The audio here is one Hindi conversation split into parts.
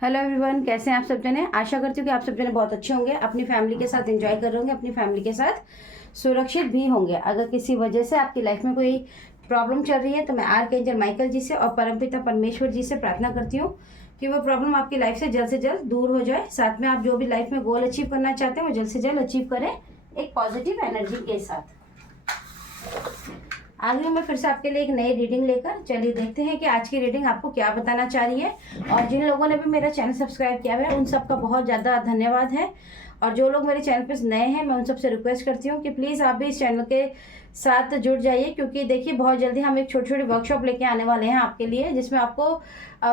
हेलो एवरीवन, कैसे हैं आप सब जने। आशा करती हूँ कि आप सब जने बहुत अच्छे होंगे, अपनी फैमिली के साथ एंजॉय कर रहे होंगे, अपनी फैमिली के साथ सुरक्षित भी होंगे। अगर किसी वजह से आपकी लाइफ में कोई प्रॉब्लम चल रही है तो मैं आर्कएंजल माइकल जी से और परमपिता परमेश्वर जी से प्रार्थना करती हूँ कि वो प्रॉब्लम आपकी लाइफ से जल्द दूर हो जाए। साथ में आप जो भी लाइफ में गोल अचीव करना चाहते हैं वो जल्द से जल्द अचीव करें एक पॉजिटिव एनर्जी के साथ। आगे मैं फिर से आपके लिए एक नई रीडिंग लेकर चलिए देखते हैं कि आज की रीडिंग आपको क्या बताना चाह रही है। और जिन लोगों ने भी मेरा चैनल सब्सक्राइब किया है उन सबका बहुत ज़्यादा धन्यवाद है। और जो लोग मेरे चैनल पर नए हैं मैं उन सबसे रिक्वेस्ट करती हूँ कि प्लीज़ आप भी इस चैनल के साथ जुड़ जाइए, क्योंकि देखिए बहुत जल्दी हम एक छोटी छोटी वर्कशॉप लेके आने वाले हैं आपके लिए, जिसमें आपको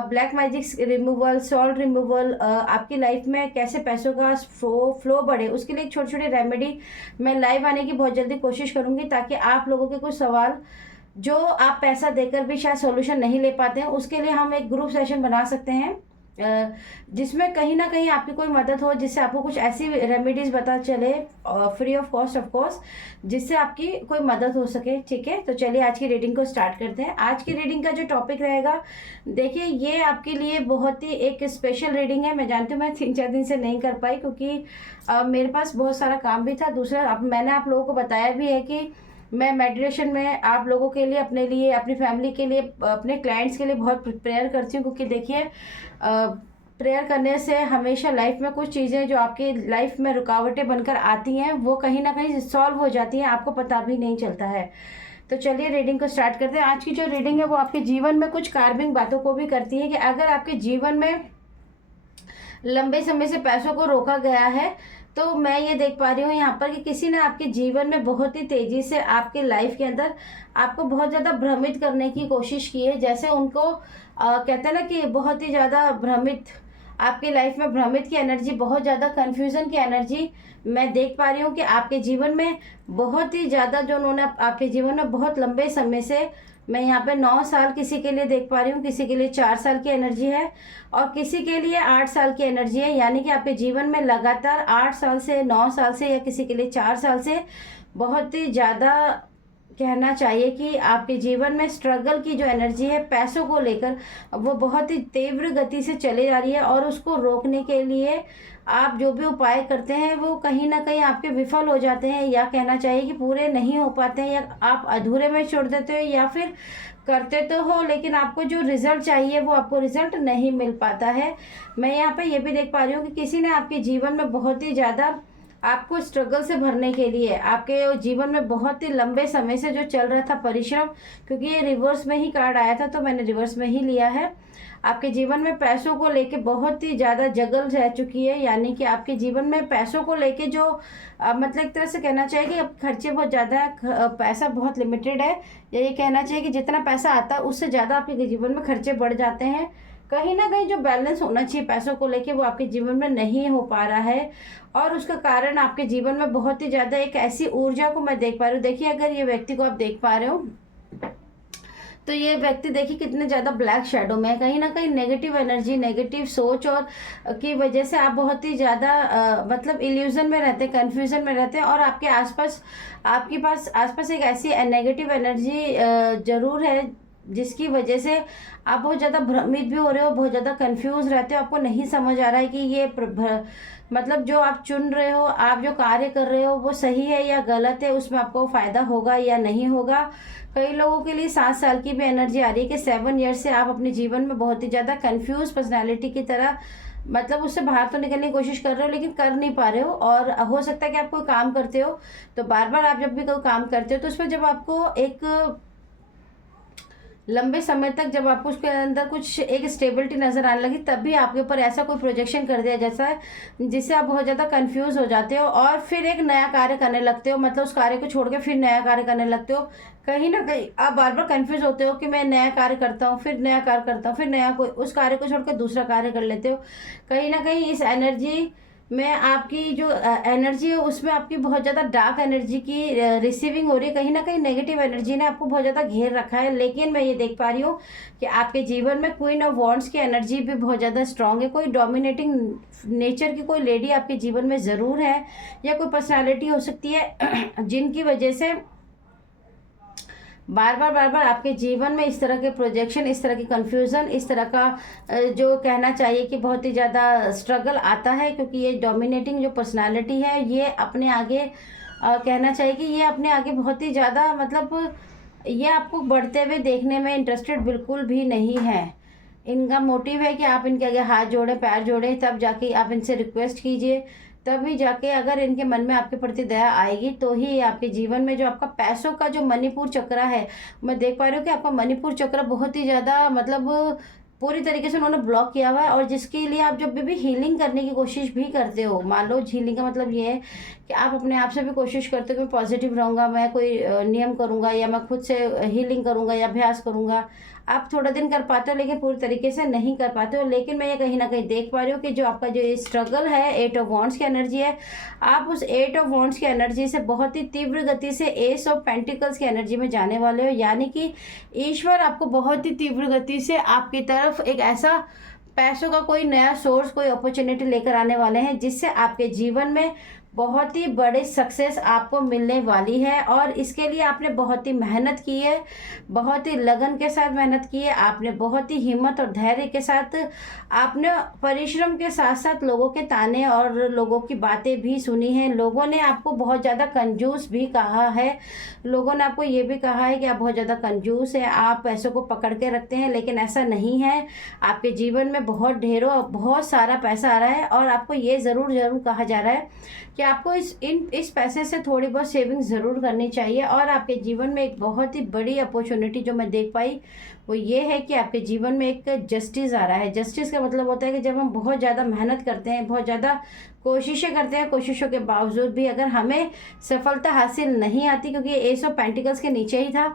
black magic removal, salt removal, आपकी लाइफ में कैसे पैसों का फ्लो बढ़े उसके लिए एक छोटी छोटी रेमेडी मैं लाइव आने की बहुत जल्दी कोशिश करूंगी, ताकि आप लोगों के कुछ सवाल जो आप पैसा देकर भी शायद सॉल्यूशन नहीं ले पाते हैं उसके लिए हम एक ग्रुप सेशन बना सकते हैं, जिसमें कहीं ना कहीं आपकी कोई मदद हो, जिससे आपको कुछ ऐसी रेमेडीज पता चले free of cost of course, जिससे आपकी कोई मदद हो सके। ठीक है, तो चलिए आज की रीडिंग को स्टार्ट करते हैं। आज की रीडिंग का जो टॉपिक रहेगा, देखिए ये आपके लिए बहुत ही एक स्पेशल रीडिंग है। मैं जानती हूँ मैं 3-4 दिन से नहीं कर पाई क्योंकि मेरे पास बहुत सारा काम भी था। दूसरा मैंने आप लोगों को बताया भी है कि मैं मेडिटेशन में आप लोगों के लिए, अपने लिए, अपनी फैमिली के लिए, अपने क्लाइंट्स के लिए बहुत प्रेयर करती हूँ, क्योंकि देखिए प्रेयर करने से हमेशा लाइफ में कुछ चीज़ें जो आपकी लाइफ में रुकावटें बनकर आती हैं वो कहीं ना कहीं सॉल्व हो जाती हैं, आपको पता भी नहीं चलता है। तो चलिए रीडिंग को स्टार्ट करते हैं। आज की जो रीडिंग है वो आपके जीवन में कुछ कार्मिक बातों को भी करती है कि अगर आपके जीवन में लंबे समय से पैसों को रोका गया है तो मैं ये देख पा रही हूँ यहाँ पर कि किसी ने आपके जीवन में बहुत ही तेजी से आपके लाइफ के अंदर आपको बहुत ज़्यादा भ्रमित करने की कोशिश की है। जैसे उनको कहते हैं ना कि बहुत ही ज़्यादा भ्रमित, आपकी लाइफ में भ्रमित की एनर्जी, बहुत ज़्यादा कन्फ्यूज़न की एनर्जी मैं देख पा रही हूँ कि आपके जीवन में बहुत ही ज़्यादा, जो उन्होंने आपके जीवन में बहुत लंबे समय से, मैं यहाँ पे 9 साल किसी के लिए देख पा रही हूँ, किसी के लिए 4 साल की एनर्जी है और किसी के लिए 8 साल की एनर्जी है। यानी कि आपके जीवन में लगातार 8 साल से, 9 साल से या किसी के लिए 4 साल से बहुत ही ज़्यादा कहना चाहिए कि आपके जीवन में स्ट्रगल की जो एनर्जी है पैसों को लेकर वो बहुत ही तीव्र गति से चले जा रही है। और उसको रोकने के लिए आप जो भी उपाय करते हैं वो कहीं ना कहीं आपके विफल हो जाते हैं, या कहना चाहिए कि पूरे नहीं हो पाते हैं, या आप अधूरे में छोड़ देते हो, या फिर करते तो हो लेकिन आपको जो रिजल्ट चाहिए वो आपको रिजल्ट नहीं मिल पाता है। मैं यहाँ पे ये भी देख पा रही हूँ कि किसी ने आपके जीवन में बहुत ही ज़्यादा आपको स्ट्रगल से भरने के लिए, आपके जीवन में बहुत ही लंबे समय से जो चल रहा था परिश्रम, क्योंकि ये रिवर्स में ही कार्ड आया था तो मैंने रिवर्स में ही लिया है, आपके जीवन में पैसों को लेके बहुत ही ज़्यादा जगल रह चुकी है। यानी कि आपके जीवन में पैसों को लेके जो मतलब एक तरह से कहना चाहिए कि अब खर्चे बहुत ज़्यादा है, पैसा बहुत लिमिटेड है, या ये कहना चाहिए कि जितना पैसा आता है उससे ज़्यादा आपके जीवन में खर्चे बढ़ जाते हैं। कहीं ना कहीं जो बैलेंस होना चाहिए पैसों को लेके वो आपके जीवन में नहीं हो पा रहा है, और उसका कारण आपके जीवन में बहुत ही ज़्यादा एक ऐसी ऊर्जा को मैं देख पा रही हूँ। देखिए अगर ये व्यक्ति को आप देख पा रहे हो तो ये व्यक्ति देखिए कितने ज़्यादा ब्लैक शेडो में है, कहीं ना कहीं नेगेटिव एनर्जी, नेगेटिव सोच और की वजह से आप बहुत ही ज़्यादा मतलब इल्यूजन में रहते हैं, कन्फ्यूजन में रहते हैं, और आपके आसपास, आपके पास आसपास एक ऐसी नेगेटिव एनर्जी ज़रूर है जिसकी वजह से आप बहुत ज़्यादा भ्रमित भी हो रहे हो, बहुत ज़्यादा कंफ्यूज रहते हो, आपको नहीं समझ आ रहा है कि ये मतलब जो आप चुन रहे हो, आप जो कार्य कर रहे हो वो सही है या गलत है, उसमें आपको फ़ायदा होगा या नहीं होगा। कई लोगों के लिए 7 साल की भी एनर्जी आ रही है कि 7 ईयर्स से आप अपने जीवन में बहुत ही ज़्यादा कंफ्यूज पर्सनैलिटी की तरह, मतलब उससे बाहर तो निकलने की कोशिश कर रहे हो लेकिन कर नहीं पा रहे हो। और हो सकता है कि आप कोई काम करते हो तो बार बार आप जब भी कोई काम करते हो तो उसमें जब आपको एक लंबे समय तक जब आपको उसके अंदर कुछ एक स्टेबिलिटी नज़र आने लगी तब भी आपके ऊपर ऐसा कोई प्रोजेक्शन कर दिया जैसा है जिससे आप बहुत ज़्यादा कंफ्यूज हो जाते हो और फिर एक नया कार्य करने लगते हो, मतलब उस कार्य को छोड़ के फिर नया कार्य करने लगते हो। कहीं ना कहीं आप बार बार कंफ्यूज होते हो कि मैं नया कार्य करता हूँ, फिर नया कार्य करता हूँ, फिर नया कोई उस कार्य को छोड़कर दूसरा कार्य कर लेते हो। कहीं ना कहीं इस एनर्जी में आपकी जो एनर्जी है उसमें आपकी बहुत ज़्यादा डार्क एनर्जी की रिसीविंग हो रही है, कहीं ना कहीं नेगेटिव एनर्जी ने आपको बहुत ज़्यादा घेर रखा है। लेकिन मैं ये देख पा रही हूँ कि आपके जीवन में क्वीन ऑफ वॉन्ड्स की एनर्जी भी बहुत ज़्यादा स्ट्रांग है। कोई डोमिनेटिंग नेचर की कोई लेडी आपके जीवन में ज़रूर है, या कोई पर्सनालिटी हो सकती है जिनकी वजह से बार बार आपके जीवन में इस तरह के प्रोजेक्शन, इस तरह की कंफ्यूजन, इस तरह का जो कहना चाहिए कि बहुत ही ज़्यादा स्ट्रगल आता है, क्योंकि ये डोमिनेटिंग जो पर्सनालिटी है ये अपने आगे कहना चाहिए कि ये अपने आगे बहुत ही ज़्यादा मतलब ये आपको बढ़ते हुए देखने में इंटरेस्टेड बिल्कुल भी नहीं है। इनका मोटिव है कि आप इनके आगे हाथ जोड़ें, पैर जोड़ें, तब जाके आप इनसे रिक्वेस्ट कीजिए, तभी जाके अगर इनके मन में आपके प्रति दया आएगी तो ही आपके जीवन में जो आपका पैसों का जो मणिपुर चक्र है, मैं देख पा रही हूँ कि आपका मणिपुर चक्र बहुत ही ज़्यादा मतलब पूरी तरीके से उन्होंने ब्लॉक किया हुआ है। और जिसके लिए आप जब भी हीलिंग करने की कोशिश भी करते हो, मान लो हीलिंग का मतलब ये है कि आप अपने आप से भी कोशिश करते हो कि मैं पॉजिटिव रहूँगा, मैं कोई नियम करूँगा या मैं खुद से हीलिंग करूँगा या अभ्यास करूँगा, आप थोड़ा दिन कर पाते हो लेकिन पूरी तरीके से नहीं कर पाते हो। लेकिन मैं ये कहीं ना कहीं देख पा रही हूँ कि जो आपका जो ये स्ट्रगल है, 8 ऑफ वॉन्ड्स की एनर्जी है, आप उस 8 ऑफ वॉन्ड्स की एनर्जी से बहुत ही तीव्र गति से एस ऑफ पेंटिकल्स की एनर्जी में जाने वाले हो। यानी कि ईश्वर आपको बहुत ही तीव्र गति से आपकी तरफ एक ऐसा पैसों का कोई नया सोर्स, कोई अपॉर्चुनिटी लेकर आने वाले हैं जिससे आपके जीवन में बहुत ही बड़े सक्सेस आपको मिलने वाली है। और इसके लिए आपने बहुत ही मेहनत की है, बहुत ही लगन के साथ मेहनत की है, आपने बहुत ही हिम्मत और धैर्य के साथ, आपने परिश्रम के साथ साथ लोगों के ताने और लोगों की बातें भी सुनी हैं। लोगों ने आपको बहुत ज़्यादा कंजूस भी कहा है, लोगों ने आपको ये भी कहा है कि आप बहुत ज़्यादा कंजूस हैं, आप पैसों को पकड़ के रखते हैं, लेकिन ऐसा नहीं है। आपके जीवन में बहुत सारा पैसा आ रहा है और आपको ये ज़रूर कहा जा रहा है कि आपको इस पैसे से थोड़ी बहुत सेविंग ज़रूर करनी चाहिए। और आपके जीवन में एक बहुत ही बड़ी अपॉर्चुनिटी जो मैं देख पाई वो ये है कि आपके जीवन में एक जस्टिस आ रहा है। जस्टिस का मतलब होता है कि जब हम बहुत ज़्यादा मेहनत करते हैं, बहुत ज़्यादा कोशिशें करते हैं, कोशिशों के बावजूद भी अगर हमें सफलता हासिल नहीं आती, क्योंकि ये एस ऑफ पेंटिकल्स के नीचे ही था,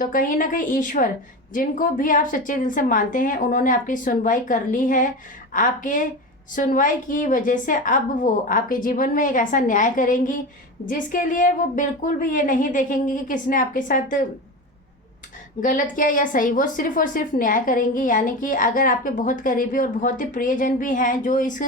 तो कहीं ना कहीं ईश्वर, जिनको भी आप सच्चे दिल से मानते हैं, उन्होंने आपकी सुनवाई कर ली है। आपके सुनवाई की वजह से अब वो आपके जीवन में एक ऐसा न्याय करेंगी जिसके लिए वो बिल्कुल भी ये नहीं देखेंगे कि किसने आपके साथ गलत किया या सही, वो सिर्फ और सिर्फ न्याय करेंगी। यानी कि अगर आपके बहुत करीबी और बहुत ही प्रियजन भी हैं जो इस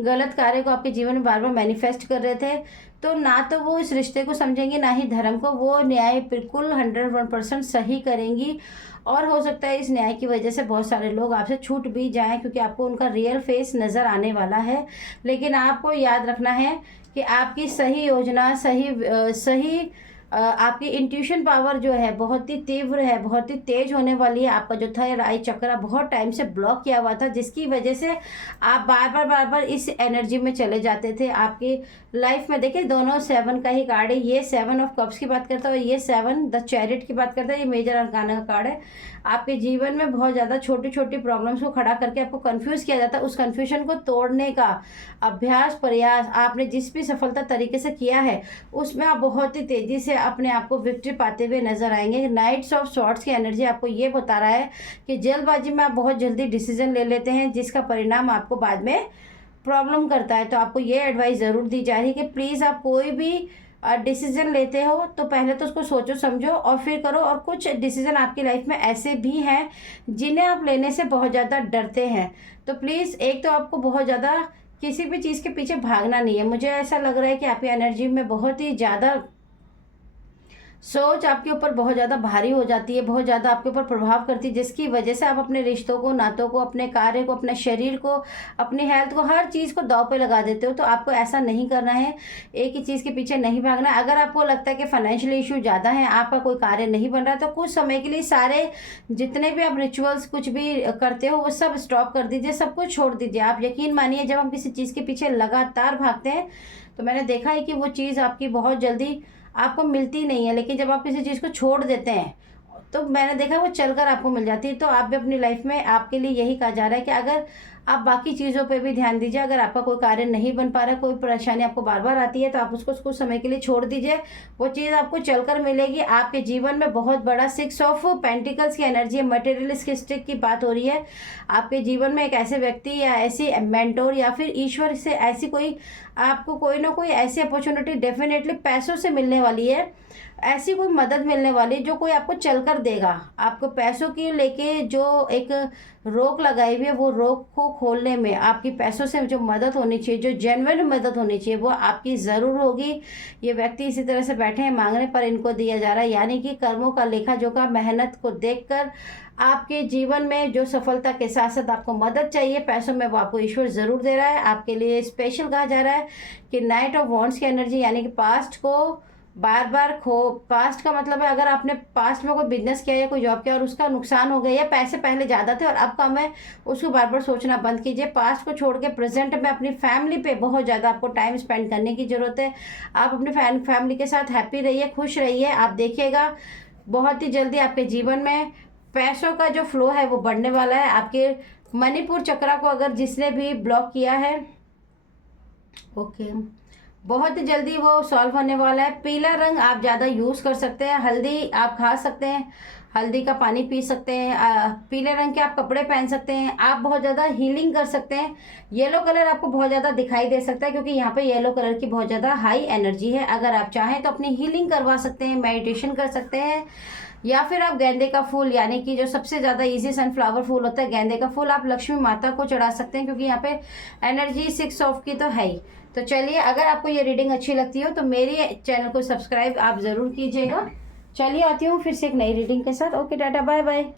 गलत कार्य को आपके जीवन में बार बार मैनिफेस्ट कर रहे थे, तो ना तो वो इस रिश्ते को समझेंगे ना ही धर्म को, वो न्याय बिल्कुल 101% सही करेंगी। और हो सकता है इस न्याय की वजह से बहुत सारे लोग आपसे छूट भी जाएं, क्योंकि आपको उनका रियल फेस नज़र आने वाला है। लेकिन आपको याद रखना है कि आपकी सही योजना, सही आपकी इंट्यूशन पावर जो है बहुत ही तीव्र है, बहुत ही तेज होने वाली है। आपका जो थर्ड आई चक्र बहुत टाइम से ब्लॉक किया हुआ था, जिसकी वजह से आप बार बार इस एनर्जी में चले जाते थे। आपकी लाइफ में देखिए दोनों 7 का ही कार्ड है, ये 7 ऑफ कप्स की बात करता है और ये 7 द चैरिट की बात करता है। ये मेजर अरकाना का कार्ड है। आपके जीवन में बहुत ज़्यादा छोटी छोटी प्रॉब्लम्स को खड़ा करके आपको कंफ्यूज किया जाता है। उस कन्फ्यूजन को तोड़ने का अभ्यास, प्रयास आपने जिस भी सफलता तरीके से किया है उसमें आप बहुत ही तेज़ी से अपने आप को विक्ट्री पाते हुए नजर आएंगे। नाइट्स ऑफ सॉर्ट्स की एनर्जी आपको ये बता रहा है कि जल्दबाजी में आप बहुत जल्दी डिसीजन ले लेते हैं जिसका परिणाम आपको बाद में प्रॉब्लम करता है। तो आपको ये एडवाइस ज़रूर दी जा रही है कि प्लीज़ आप कोई भी डिसीजन लेते हो तो पहले तो उसको सोचो समझो और फिर करो। और कुछ डिसीजन आपकी लाइफ में ऐसे भी हैं जिन्हें आप लेने से बहुत ज़्यादा डरते हैं, तो प्लीज़ एक तो आपको बहुत ज़्यादा किसी भी चीज़ के पीछे भागना नहीं है। मुझे ऐसा लग रहा है कि आपकी एनर्जी में बहुत ही ज़्यादा सोच आपके ऊपर बहुत ज़्यादा भारी हो जाती है, बहुत ज़्यादा आपके ऊपर प्रभाव करती है, जिसकी वजह से आप अपने रिश्तों को, नातों को, अपने कार्य को, अपने शरीर को, अपनी हेल्थ को, हर चीज़ को दांव पे लगा देते हो। तो आपको ऐसा नहीं करना है, एक ही चीज़ के पीछे नहीं भागना है। अगर आपको लगता है कि फाइनेंशियल इशू ज़्यादा है, आपका कोई कार्य नहीं बन रहा, तो कुछ समय के लिए सारे जितने भी आप रिचुअल्स कुछ भी करते हो वो सब स्टॉप कर दीजिए, सब कुछ छोड़ दीजिए। आप यकीन मानिए जब हम किसी चीज़ के पीछे लगातार भागते हैं तो मैंने देखा है कि वो चीज़ आपकी बहुत जल्दी आपको मिलती नहीं है, लेकिन जब आप किसी चीज़ को छोड़ देते हैं तो मैंने देखा वो चलकर आपको मिल जाती है। तो आप भी अपनी लाइफ में, आपके लिए यही कहा जा रहा है कि अगर आप बाकी चीज़ों पे भी ध्यान दीजिए। अगर आपका कोई कार्य नहीं बन पा रहा, कोई परेशानी आपको बार बार आती है, तो आप उसको कुछ समय के लिए छोड़ दीजिए, वो चीज़ आपको चलकर मिलेगी। आपके जीवन में बहुत बड़ा 6 ऑफ पेंटिकल्स की एनर्जी है, मटेरियलिस्टिक की बात हो रही है। आपके जीवन में एक ऐसे व्यक्ति या ऐसी मेंटोर या फिर ईश्वर से ऐसी कोई आपको कोई ना कोई ऐसी अपॉर्चुनिटी डेफिनेटली पैसों से मिलने वाली है ऐसी कोई मदद मिलने वाली जो कोई आपको चलकर देगा। आपको पैसों की लेके जो एक रोक लगाई हुई है, वो रोक को खोलने में आपकी पैसों से जो मदद होनी चाहिए, जो जेन्युइन मदद होनी चाहिए, वो आपकी ज़रूर होगी। ये व्यक्ति इसी तरह से बैठे हैं मांगने पर इनको दिया जा रहा है, यानी कि कर्मों का लेखा जोखा, मेहनत को देखकर आपके जीवन में जो सफलता के साथ साथ आपको मदद चाहिए पैसों में, वो आपको ईश्वर ज़रूर दे रहा है। आपके लिए स्पेशल कहा जा रहा है कि नाइट ऑफ वॉन्ड्स की एनर्जी, यानी कि पास्ट को बार बार पास्ट का मतलब है अगर आपने पास्ट में कोई बिजनेस किया या कोई जॉब किया और उसका नुकसान हो गया, या पैसे पहले ज़्यादा थे और अब कम है, उसको बार बार सोचना बंद कीजिए। पास्ट को छोड़ के प्रेजेंट में अपनी फैमिली पे बहुत ज़्यादा आपको टाइम स्पेंड करने की ज़रूरत है। आप अपनी फैमिली के साथ हैप्पी रहिए, खुश रहिए। आप देखिएगा बहुत ही जल्दी आपके जीवन में पैसों का जो फ्लो है वो बढ़ने वाला है। आपके मणिपुर चक्रा को अगर जिसने भी ब्लॉक किया है, ओके, बहुत ही जल्दी वो सॉल्व होने वाला है। पीला रंग आप ज़्यादा यूज़ कर सकते हैं, हल्दी आप खा सकते हैं, हल्दी का पानी पी सकते हैं, पीले रंग के आप कपड़े पहन सकते हैं, आप बहुत ज़्यादा हीलिंग कर सकते हैं। येलो कलर आपको बहुत ज़्यादा दिखाई दे सकता है क्योंकि यहाँ पे येलो कलर की बहुत ज़्यादा हाई एनर्जी है। अगर आप चाहें तो अपनी हीलिंग करवा सकते हैं, मेडिटेशन कर सकते हैं, या फिर आप गेंदे का फूल, यानी कि जो सबसे ज़्यादा इजी सनफ्लावर फूल होता है गेंदे का फूल, आप लक्ष्मी माता को चढ़ा सकते हैं क्योंकि यहाँ पे एनर्जी 6 ऑफ की तो है ही। तो चलिए, अगर आपको ये रीडिंग अच्छी लगती हो तो मेरे चैनल को सब्सक्राइब आप ज़रूर कीजिएगा। चलिए आती हूँ फिर से एक नई रीडिंग के साथ। Okay, tata, bye bye.